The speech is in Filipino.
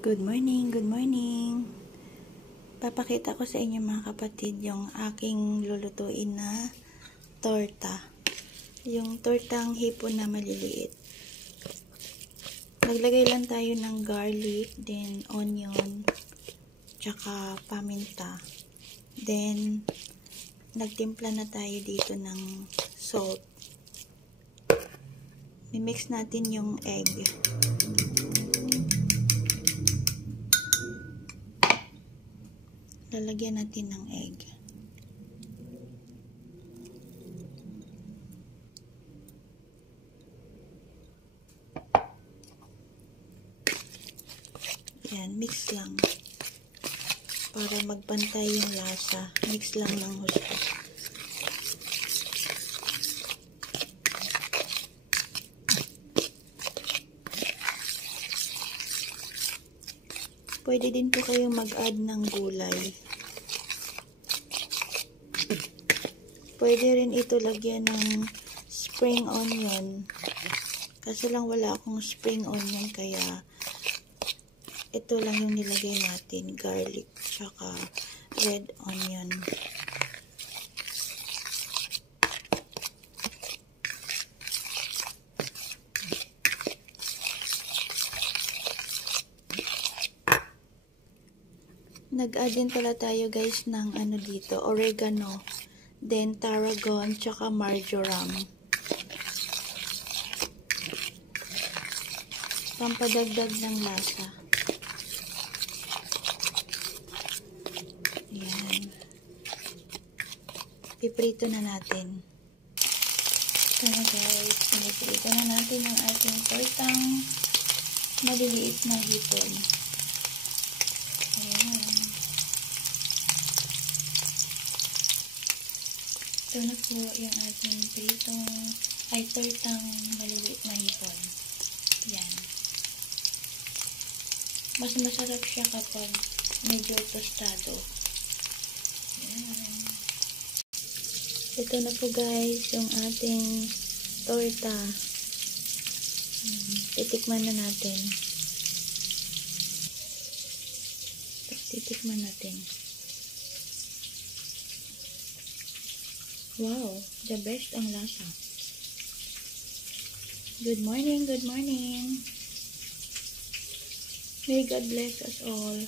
Good morning, good morning. Papakita ko sa inyo mga kapatid yung aking lulutuin na torta. Yung tortang hipon na maliliit. Naglagay lang tayo ng garlic, then onion, tsaka paminta. Then, nagtimpla na tayo dito ng salt. I-mix natin yung egg. Lalagyan natin ng egg. Yan, mix lang. Para magpantay yung lasa. Mix lang ng husto. Pwede din po kayong mag-add ng gulay. Pwede rin ito lagyan ng spring onion. Kasi lang wala akong spring onion kaya ito lang yung nilagay natin. Garlic tsaka red onion. Nag-add din pala tayo guys ng dito, oregano, then tarragon, tsaka marjoram. Pampadagdag ng lasa. Ayan. Piprito na natin. Ito na guys, piniprito na natin yung ating tortang maliliit na hipon. Ayan. Ito na po yung ating tortang maliliit na hipon. Yan. Mas masarap siya kapag medyo tostado. Yan. Ito na po guys yung ating torta. Titikman na natin. Titikman natin. Wow, the best ang lasa. Good morning, good morning. May God bless us all.